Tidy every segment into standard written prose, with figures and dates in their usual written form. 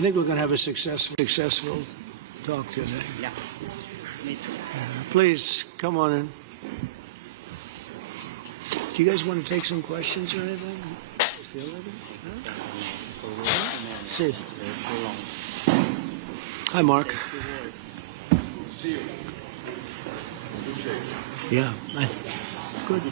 I think we're going to have a successful talk today. Yeah, me too. Please, come on in. Do you guys want to take some questions or anything? Feel like it? Huh? See. Hi, Mark. Yeah. Good.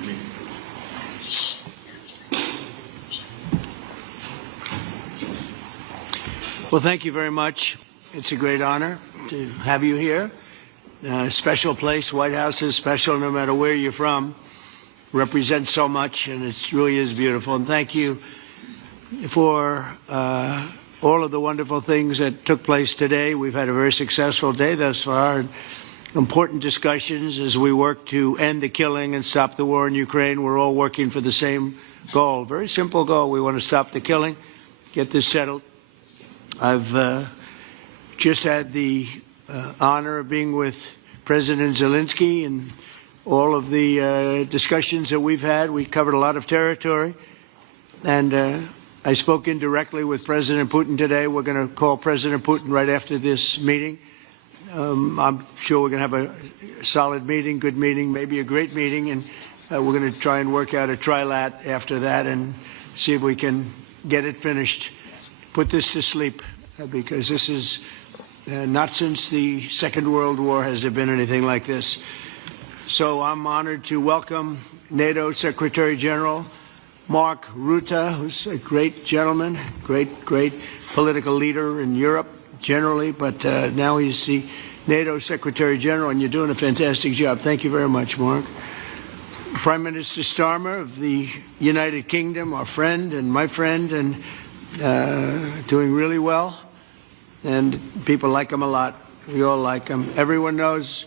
Well, thank you very much. It's a great honor to have you here. Special place. White House is special no matter where you're from. Represents so much, and it really is beautiful. And thank you for all of the wonderful things that took place today. We've had a very successful day thus far. And important discussions as we work to end the killing and stop the war in Ukraine. We're all working for the same goal. Very simple goal. We want to stop the killing, get this settled. I've just had the honor of being with President Zelensky and all of the discussions that we've had. We covered a lot of territory, and I spoke indirectly with President Putin today. We're going to call President Putin right after this meeting. I'm sure we're going to have a solid meeting, good meeting, maybe a great meeting, and we're going to try and work out a trilat after that and see if we can get it finished. Put this to sleep, because this is not since the Second World War has there been anything like this. So I'm honored to welcome NATO Secretary General Mark Rutte, who's a great gentleman, great political leader in Europe generally, but now he's the NATO Secretary General, and you're doing a fantastic job. Thank you very much, Mark. Prime Minister Starmer of the United Kingdom, our friend and my friend, and doing really well, and people like him a lot. We all like him. Everyone knows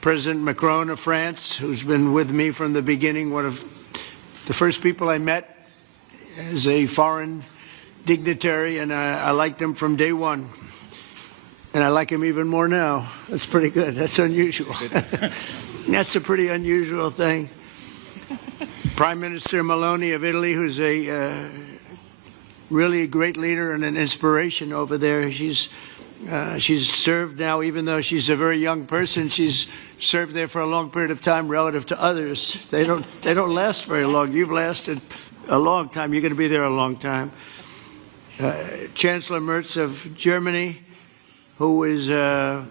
President Macron of France, who's been with me from the beginning, one of the first people I met as a foreign dignitary, and I liked him from day one. And I like him even more now. That's pretty good. That's unusual. That's a pretty unusual thing. Prime Minister Meloni of Italy, who's a really a great leader and an inspiration over there. She's served now, even though she's a very young person, she's served there for a long period of time relative to others. They don't last very long. You've lasted a long time. You're going to be there a long time. Chancellor Merz of Germany, who is a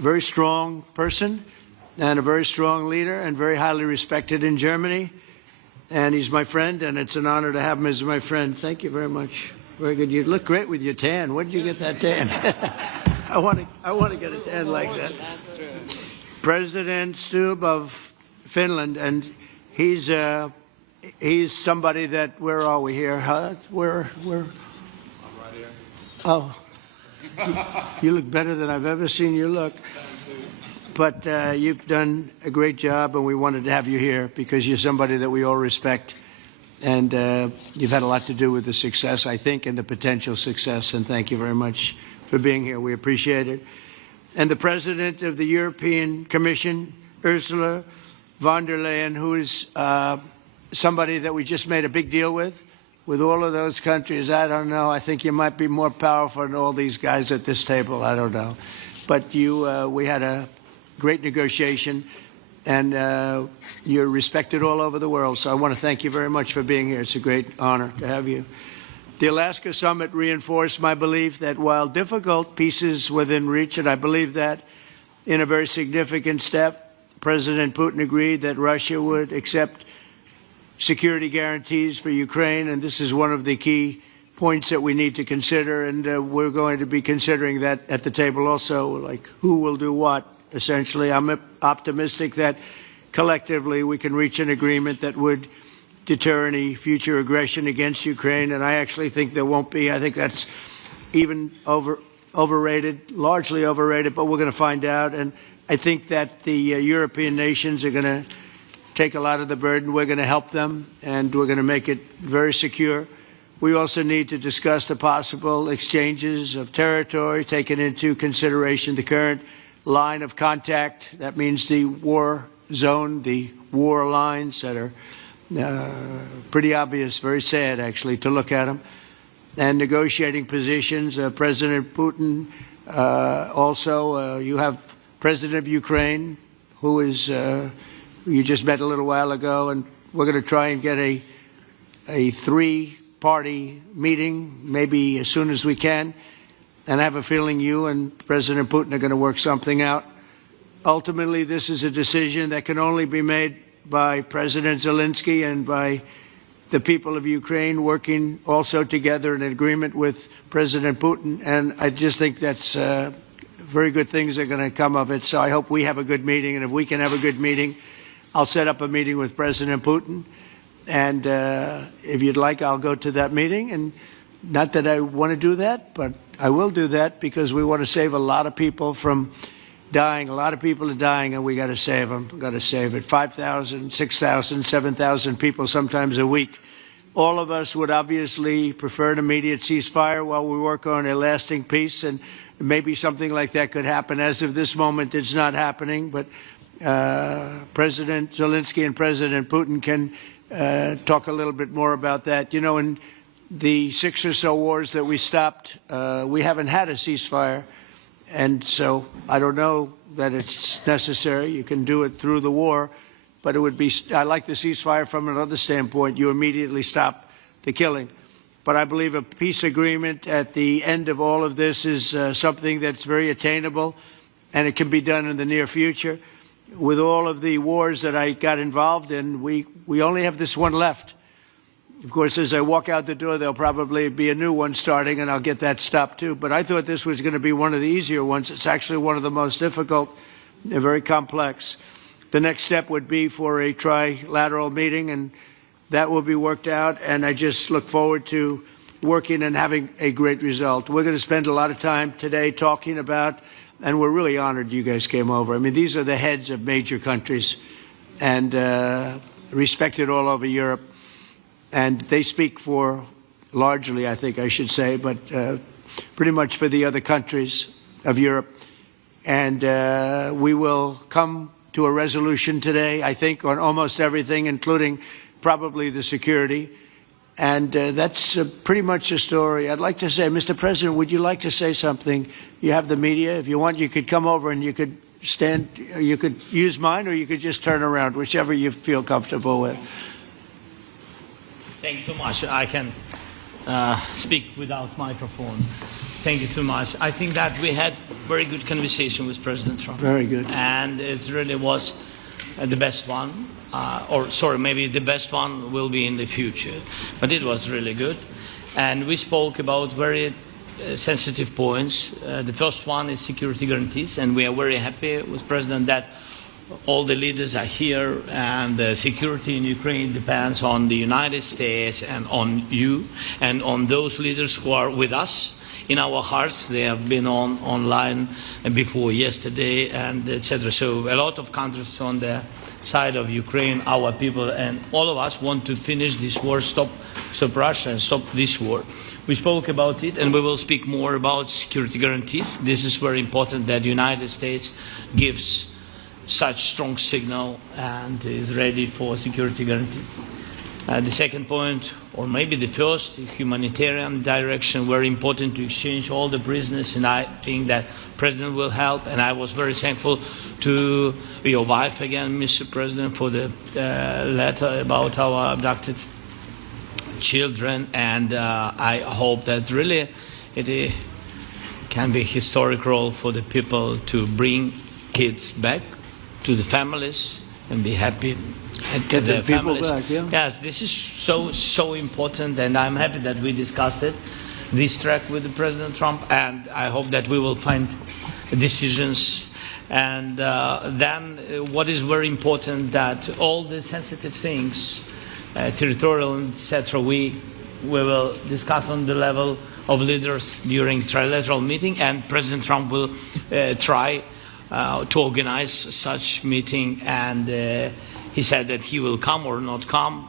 very strong person and a very strong leader and very highly respected in Germany. And he's my friend, and it's an honor to have him as my friend. Thank you very much. Very good. You look great with your tan. Where did you get that tan? I want to get a tan like that. President Stubb of Finland, and he's somebody that, where are we here? Huh? Where? I'm right here. Oh, you look better than I've ever seen you look. But you've done a great job, and we wanted to have you here because you're somebody that we all respect. And you've had a lot to do with the success, I think, and the potential success. And thank you very much for being here. We appreciate it. And the President of the European Commission, Ursula von der Leyen, who is somebody that we just made a big deal with all of those countries. I don't know. I think you might be more powerful than all these guys at this table. I don't know. But we had a great negotiation, and you're respected all over the world. So I want to thank you very much for being here. It's a great honor to have you. The Alaska Summit reinforced my belief that while difficult, peace is within reach, and I believe that in a very significant step, President Putin agreed that Russia would accept security guarantees for Ukraine, and this is one of the key points that we need to consider, and we're going to be considering that at the table also, like who will do what. Essentially, I'm optimistic that collectively we can reach an agreement that would deter any future aggression against Ukraine, and I actually think there won't be. I think that's even overrated, largely overrated, but we're going to find out. And I think that the European nations are going to take a lot of the burden. We're going to help them, and we're going to make it very secure. We also need to discuss the possible exchanges of territory, taking into consideration the current line of contact. That means the war zone, the war lines that are pretty obvious, very sad actually to look at them. and negotiating positions. President Putin, also, you have President of Ukraine, who is, you just met a little while ago, and we're going to try and get a three-party meeting, maybe as soon as we can. And I have a feeling you and President Putin are going to work something out. Ultimately, this is a decision that can only be made by President Zelensky and by the people of Ukraine working also together in agreement with President Putin. And I just think that's very good things are going to come of it. So I hope we have a good meeting. And if we can have a good meeting, I'll set up a meeting with President Putin. And if you'd like, I'll go to that meeting. And not that I want to do that, but I will do that because we want to save a lot of people from dying. A lot of people are dying, and we got to save them. We got to save it. 5,000, 6,000, 7,000 people sometimes a week. All of us would obviously prefer an immediate ceasefire while we work on a lasting peace, and maybe something like that could happen. As of this moment, it's not happening, but President Zelensky and President Putin can talk a little bit more about that. You know, in the 6 or so wars that we stopped, we haven't had a ceasefire. And so I don't know that it's necessary. You can do it through the war, but it would be, I like the ceasefire from another standpoint. You immediately stop the killing. But I believe a peace agreement at the end of all of this is something that's very attainable, and it can be done in the near future. With all of the wars that I got involved in, we only have this one left. Of course, as I walk out the door, there'll probably be a new one starting, and I'll get that stopped too. But I thought this was going to be one of the easier ones. It's actually one of the most difficult and very complex. The next step would be for a trilateral meeting, and that will be worked out. And I just look forward to working and having a great result. We're going to spend a lot of time today talking about, and we're really honored you guys came over. I mean, these are the heads of major countries and respected all over Europe. And they speak for, largely, I think I should say, but pretty much for the other countries of Europe. And we will come to a resolution today, I think, on almost everything, including probably the security. And that's pretty much the story. I'd like to say, Mr. President, would you like to say something? You have the media. If you want, you could come over and you could stand, you could use mine, or you could just turn around, whichever you feel comfortable with. Thank you so much. I can speak without microphone. Thank you so much. I think that we had very good conversation with President Trump. Very good. And it really was the best one. Or sorry, maybe the best one will be in the future. But it was really good. And we spoke about very sensitive points. The first one is security guarantees. And we are very happy with President that all the leaders are here, and the security in Ukraine depends on the United States and on you and on those leaders who are with us in our hearts. They have been online before yesterday, and etc. So a lot of countries on the side of Ukraine, our people, and all of us want to finish this war, stop Russia and stop this war. We spoke about it, and we will speak more about security guarantees. This is very important that the United States gives such strong signal and is ready for security guarantees. The second point, or maybe the first, humanitarian direction, very important to exchange all the prisoners, and I think that President will help. And I was very thankful to your wife again, Mr. President, for the letter about our abducted children, and I hope that really it can be a historic role for the people to bring kids back to the families and be happy and get the people families back. Yeah. Yes, this is so important, and I'm happy that we discussed it, this track with President Trump, and I hope that we will find decisions. And then what is very important, that all the sensitive things, territorial, etc., we will discuss on the level of leaders during trilateral meeting, and President Trump will try to organize such meeting, and he said that he will come or not come.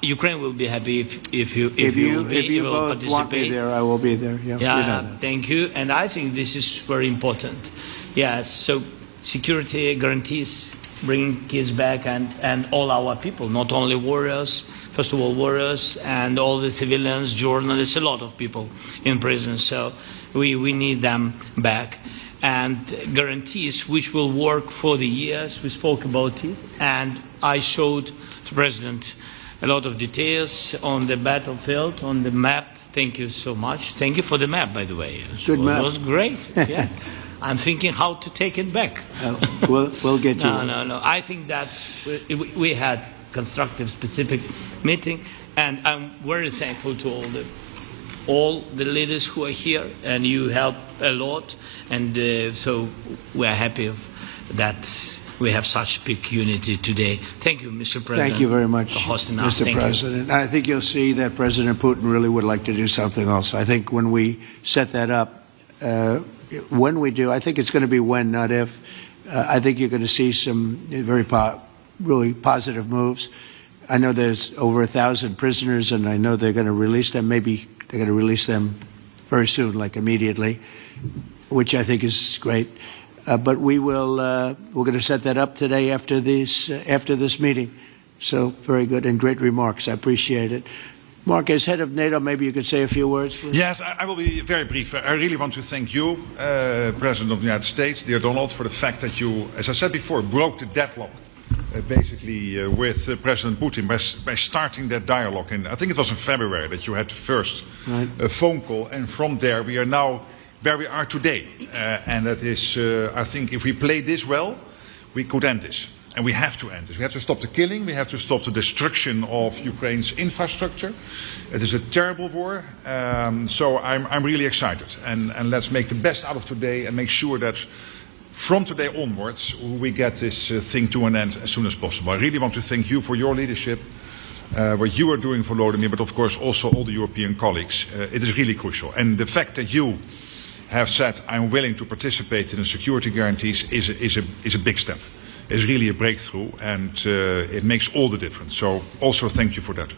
Ukraine will be happy if you will both participate. Want me there, I will be there. Yeah, yeah, you know that. Thank you. And I think this is very important. Yes, so security guarantees bringing kids back and all our people, not only warriors, first of all warriors, and all the civilians, journalists, a lot of people in prison. So we need them back. And guarantees which will work for the years. We spoke about it, and I showed the President a lot of details on the battlefield, on the map. Thank you so much. Thank you for the map, by the way. Good map. It was great. Yeah. I'm thinking how to take it back. We'll get you. No. I think that we had constructive, specific meeting, and I'm very thankful to all the leaders who are here, and you help a lot, and so we are happy that we have such big unity today. Thank you, Mr. President. Thank you very much, for hosting us. Mr. President. I think you'll see that President Putin really would like to do something else. I think when we set that up, when we do, I think it's going to be when, not if. I think you're going to see some really positive moves. I know there's over 1,000 prisoners, and I know they're going to release them. Maybe they're going to release them very soon, like immediately, which I think is great. But we're going to set that up today after this meeting. So very good and great remarks. I appreciate it. Mark, as head of NATO, maybe you could say a few words, please. Yes, I will be very brief. I really want to thank you, President of the United States, dear Donald, for the fact that you, as I said before, broke the deadlock, basically, with President Putin by starting that dialogue. And I think it was in February that you had the first phone call, and from there we are now where we are today. And that is, I think, if we play this well, we could end this. And we have to end this. We have to stop the killing. We have to stop the destruction of Ukraine's infrastructure. It is a terrible war. So I'm really excited. And let's make the best out of today and make sure that from today onwards we get this thing to an end as soon as possible. I really want to thank you for your leadership, what you are doing for Volodymyr, but of course also all the European colleagues. It is really crucial. And the fact that you have said I'm willing to participate in the security guarantees is a big step. Is really a breakthrough, and it makes all the difference. So also thank you for that.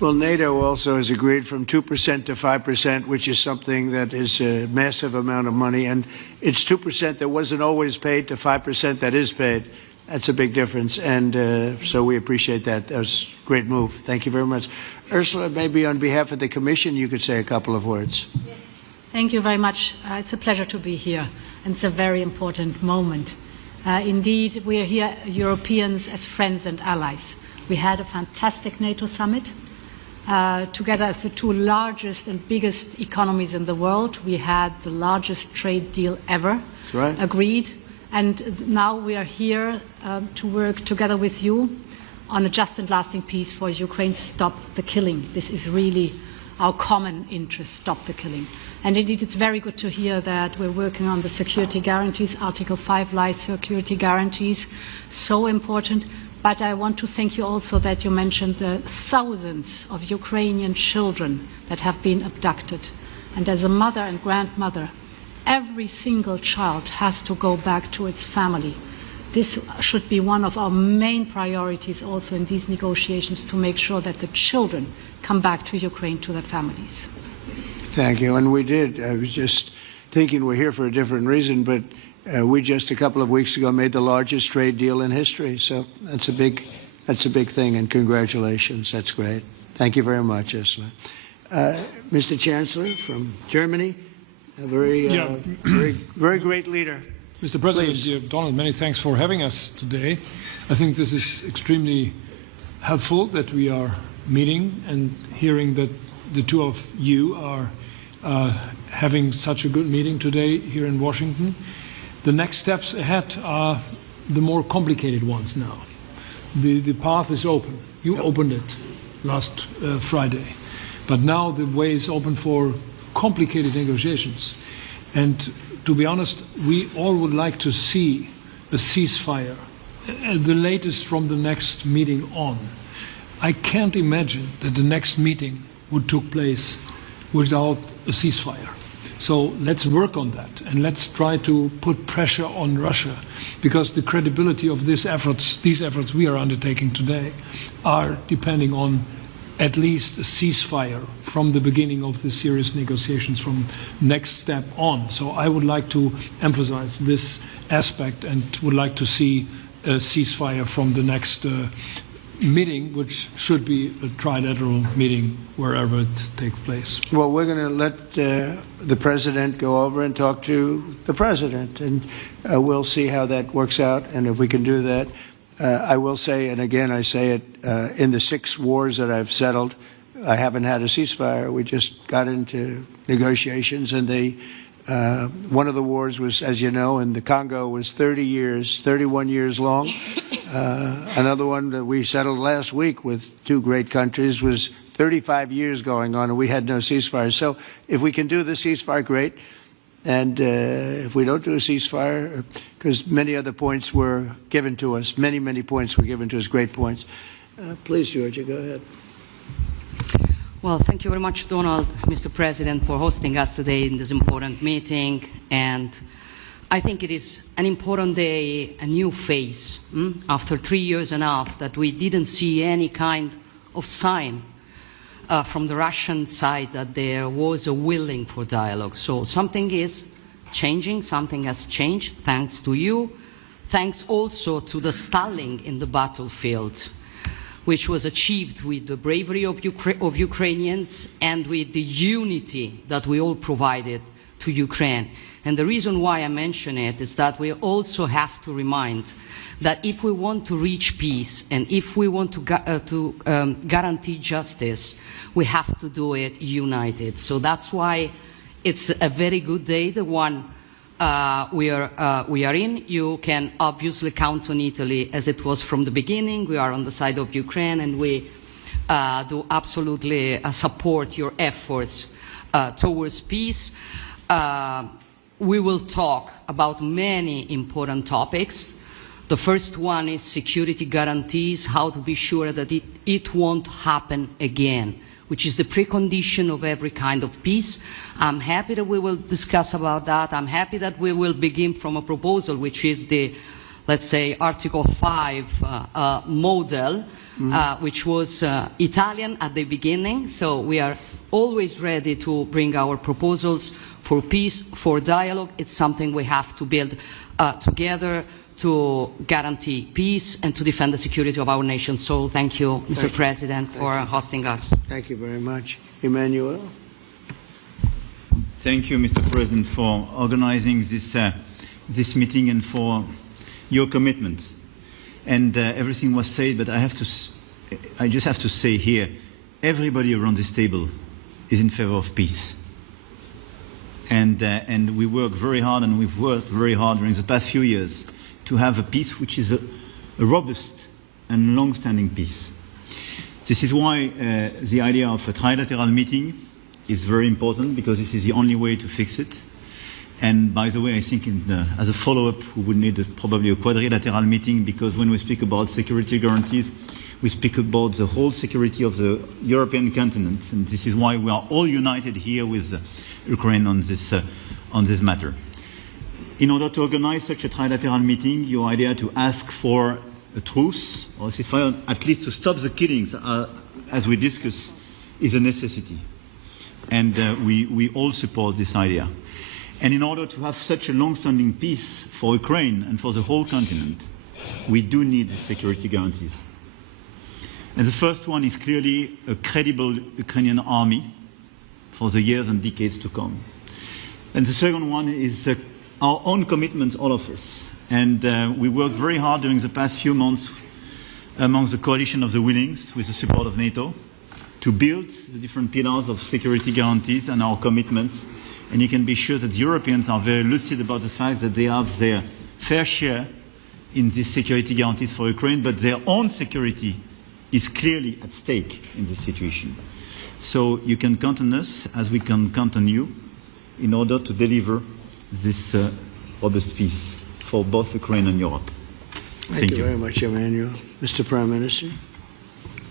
Well, NATO also has agreed from 2% to 5%, which is something that is a massive amount of money. And it's 2% that wasn't always paid to 5% that is paid. That's a big difference. And so we appreciate that. That was a great move. Thank you very much. Ursula, maybe on behalf of the Commission, you could say a couple of words. Yes. Thank you very much. It's a pleasure to be here. And it's a very important moment. Indeed, we are here, Europeans, as friends and allies. We had a fantastic NATO summit. Together as the two largest and biggest economies in the world, we had the largest trade deal ever agreed. And now we are here to work together with you on a just and lasting peace for Ukraine. Stop the killing. This is really our common interest, stop the killing. And indeed, it's very good to hear that we're working on the security guarantees, Article 5 lies security guarantees, so important. But I want to thank you also that you mentioned the thousands of Ukrainian children that have been abducted. And as a mother and grandmother, every single child has to go back to its family. This should be one of our main priorities also in these negotiations, to make sure that the children come back to Ukraine, to their families. Thank you. And we did. I was just thinking we're here for a different reason, but we just a couple of weeks ago made the largest trade deal in history. So that's a big thing, and congratulations. That's great. Thank you very much, Ursula. Mr. Chancellor from Germany, a very great leader. Mr. President, dear Donald, many thanks for having us today. I think this is extremely helpful that we are meeting and hearing that the two of you are having such a good meeting today here in Washington. The next steps ahead are the more complicated ones now. The path is open. You opened it last Friday. But now the way is open for complicated negotiations. And to be honest, we all would like to see a ceasefire, the latest from the next meeting on. I can't imagine that the next meeting would take place without a ceasefire. So let's work on that, and let's try to put pressure on Russia, because the credibility of these efforts we are undertaking today are depending on at least a ceasefire from the beginning of the serious negotiations from next step on. So I would like to emphasize this aspect and would like to see a ceasefire from the next meeting, which should be a trilateral meeting wherever it takes place. Well, we're going to let the president go over and talk to the president, and we'll see how that works out, and if we can do that. I will say, and again I say it, in the 6 wars that I've settled, I haven't had a ceasefire. We just got into negotiations, and one of the wars was, as you know, in the Congo was 31 years long. Another one that we settled last week with 2 great countries was 35 years going on, and we had no ceasefire. So if we can do the ceasefire, great. And if we don't do a ceasefire, because many other points were given to us, many points were given to us, great points. Please, Georgia, go ahead. Well, thank you very much, Donald, Mr. President, for hosting us today in this important meeting. And I think it is an important day, a new phase, after 3 years and a half that we didn't see any kind of sign from the Russian side that there was a willing for dialogue. So something is changing, something has changed, thanks to you. Thanks also to the stalling in the battlefield, which was achieved with the bravery of Ukrainians and with the unity that we all provided to Ukraine. And the reason why I mention it is that we also have to remind that if we want to reach peace and if we want to guarantee justice, we have to do it united. So that's why it's a very good day, the one we are in. You can obviously count on Italy as it was from the beginning. We are on the side of Ukraine, and we do absolutely support your efforts towards peace. We will talk about many important topics. The first one is security guarantees, how to be sure that it won't happen again, which is the precondition of every kind of peace. I'm happy that we will discuss about that. I'm happy that we will begin from a proposal, which is the, let's say, Article 5 model, which was Italian at the beginning. So we are always ready to bring our proposals for peace, for dialogue. It's something we have to build together to guarantee peace and to defend the security of our nation. So thank you, Mr. President, for hosting us. Thank you very much. Emmanuel? Thank you, Mr. President, for organizing this meeting and for your commitment. And everything was said, but I just have to say here, everybody around this table is in favor of peace. And we work very hard, and we've worked very hard during the past few years to have a peace which is a robust and long-standing peace. This is why the idea of a trilateral meeting is very important, because this is the only way to fix it. And by the way, I think as a follow-up, we would need probably a quadrilateral meeting, because when we speak about security guarantees, we speak about the whole security of the European continent. And this is why we are all united here with Ukraine on this matter. In order to organize such a trilateral meeting, your idea to ask for a truce or a ceasefire, at least to stop the killings, as we discussed, is a necessity. And we all support this idea. And in order to have such a long-standing peace for Ukraine and for the whole continent, we do need security guarantees. And the first one is clearly a credible Ukrainian army for the years and decades to come. And the second one is our own commitments, all of us. And we worked very hard during the past few months among the coalition of the willings, with the support of NATO, to build the different pillars of security guarantees and our commitments. And you can be sure that the Europeans are very lucid about the fact that they have their fair share in these security guarantees for Ukraine, but their own security is clearly at stake in this situation. So you can count on us, as we can count on you, in order to deliver this robust peace for both Ukraine and Europe. Thank you very much, Emmanuel. Mr. Prime Minister?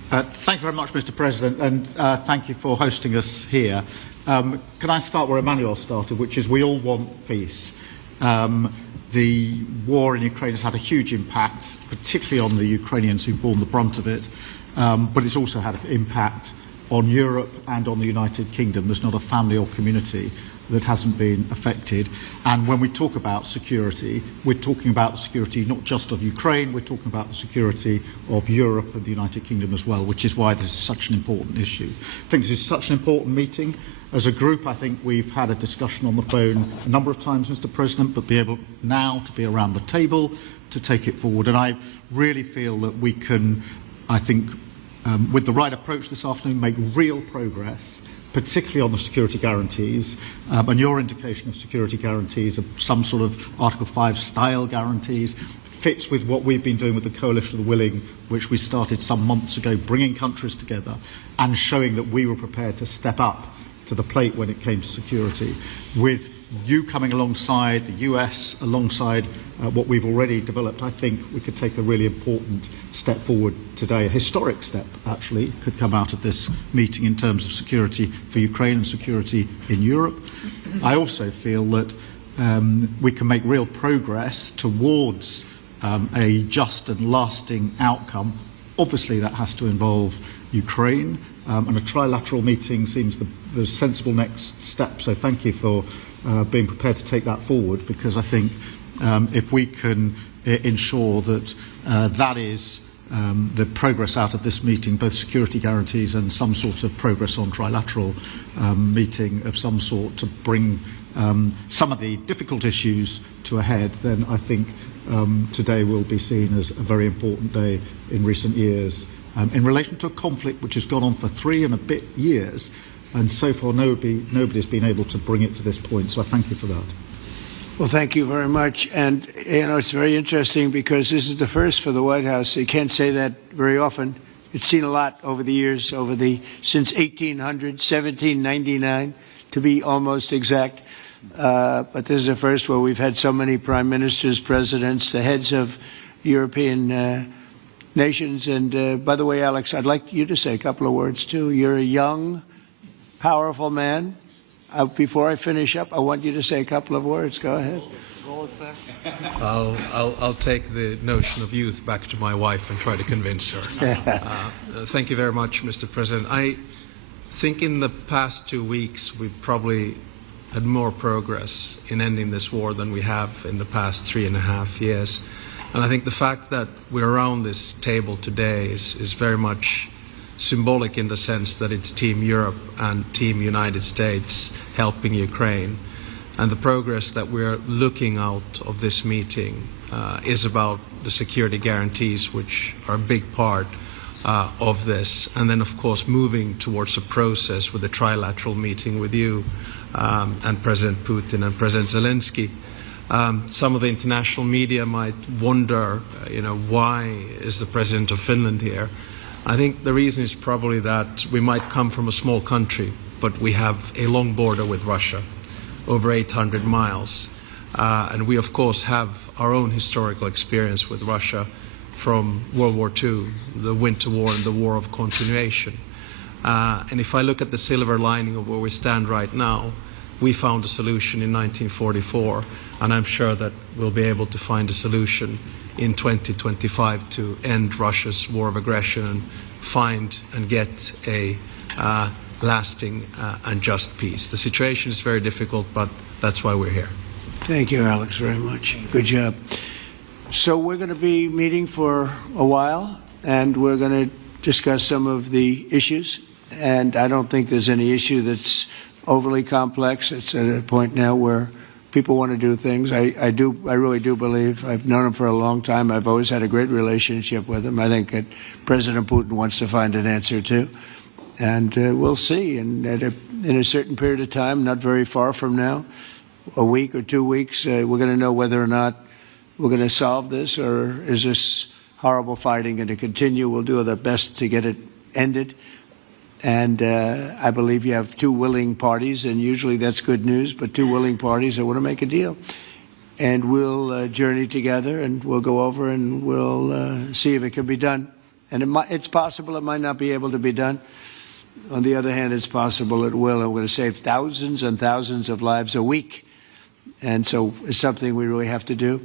Thank you very much, Mr. President, and thank you for hosting us here. Can I start where Emmanuel started, which is we all want peace. The war in Ukraine has had a huge impact, particularly on the Ukrainians who've borne the brunt of it, but it's also had an impact on Europe and on the United Kingdom. There's not a family or community that hasn't been affected. And when we talk about security, we're talking about the security not just of Ukraine, we're talking about the security of Europe and the United Kingdom as well, which is why this is such an important issue. I think this is such an important meeting. As a group, I think we've had a discussion on the phone a number of times, Mr. President, but be able now to be around the table to take it forward. And I really feel that we can, I think, with the right approach this afternoon, make real progress, particularly on the security guarantees, and your indication of security guarantees, of some sort of Article 5 style guarantees, fits with what we've been doing with the Coalition of the Willing, which we started some months ago, bringing countries together and showing that we were prepared to step up to the plate when it came to security, with you coming alongside, the US alongside what we've already developed. I think we could take a really important step forward today, a historic step actually could come out of this meeting in terms of security for Ukraine and security in Europe. I also feel that we can make real progress towards a just and lasting outcome. Obviously that has to involve Ukraine, and a trilateral meeting seems the sensible next step. So thank you for being prepared to take that forward, because I think if we can ensure that that is the progress out of this meeting, both security guarantees and some sort of progress on trilateral meeting of some sort to bring some of the difficult issues to a head, then I think today will be seen as a very important day in recent years in relation to a conflict which has gone on for 3 and a bit years, and so far nobody's been able to bring it to this point. So I thank you for that. Well, thank you very much. And, you know, it's very interesting because this is the first for the White House. You can't say that very often. It's seen a lot over the years, since 1800, 1799, to be almost exact. But this is the first where we've had so many prime ministers, presidents, the heads of European nations. And by the way, Alex, I'd like you to say a couple of words too. You're a young, powerful man. Before I finish up, I want you to say a couple of words. Go ahead. I'll take the notion of youth back to my wife and try to convince her. Thank you very much, Mr. President. I think in the past 2 weeks we've probably had more progress in ending this war than we have in the past 3.5 years. And I think the fact that we're around this table today is very much symbolic in the sense that it's Team Europe and Team United States helping Ukraine. And the progress that we're looking out of this meeting is about the security guarantees, which are a big part of this. And then, of course, moving towards a process with a trilateral meeting with you and President Putin and President Zelensky. Some of the international media might wonder, why is the President of Finland here? I think the reason is probably that we might come from a small country, but we have a long border with Russia, over 800 miles. And we, of course, have our own historical experience with Russia from World War II, the Winter War and the War of Continuation. And if I look at the silver lining of where we stand right now, we found a solution in 1944, and I'm sure that we'll be able to find a solution in 2025 to end Russia's war of aggression and find and get a lasting and just peace. The situation is very difficult, but that's why we're here. Thank you, Alex, very much. Good job. So we're going to be meeting for a while, and we're going to discuss some of the issues. And I don't think there's any issue that's overly complex. It's at a point now where people want to do things. I really do believe. I've known him for a long time. I've always had a great relationship with him. I think that President Putin wants to find an answer too. And we'll see. And in a certain period of time, not very far from now, a week or 2 weeks, we're going to know whether or not we're going to solve this, or is this horrible fighting going to continue. We'll do our best to get it ended. And I believe you have 2 willing parties, and usually that's good news, but 2 willing parties that want to make a deal. And we'll journey together, and we'll go over, and we'll see if it can be done. And it's possible it might not be able to be done. On the other hand, it's possible it will, and we're going to save thousands and thousands of lives a week. And so it's something we really have to do.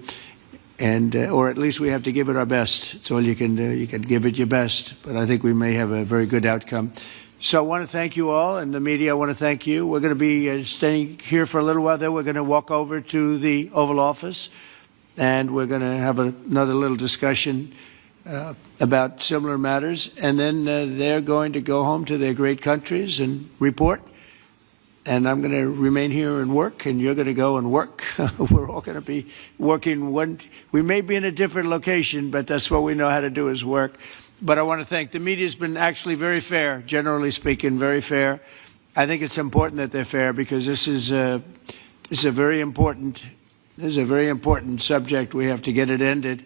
And, or at least we have to give it our best. It's all you can do. You can give it your best. But I think we may have a very good outcome. So I want to thank you all, and the media, I want to thank you. We're going to be staying here for a little while. Then we're going to walk over to the Oval Office, and we're going to have another little discussion about similar matters. And then they're going to go home to their great countries and report. And I'm going to remain here and work, and you're going to go and work. We're all going to be working. We may be in a different location, but that's what we know how to do is work. But I want to thank the media. Has been actually very fair, generally speaking, very fair. I think it's important that they're fair because this is a very important subject. We have to get it ended,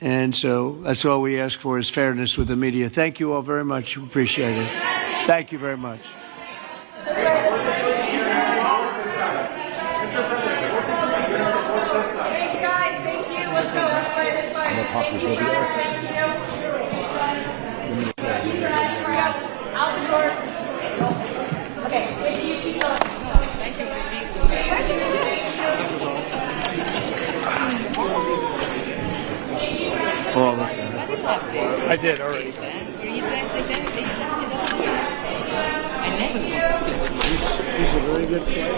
and so that's all we ask for is fairness with the media. Thank you all very much. Appreciate it. Thank you very much. Thanks, guys. Thank you. Let's go. Let's fight. Let's fight. Thank you, guys. Thank you. Out the door. Okay. Thank you. Thank you for being so All the time. I did already. I never He's a very good player.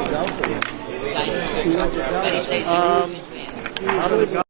but he says How do we go?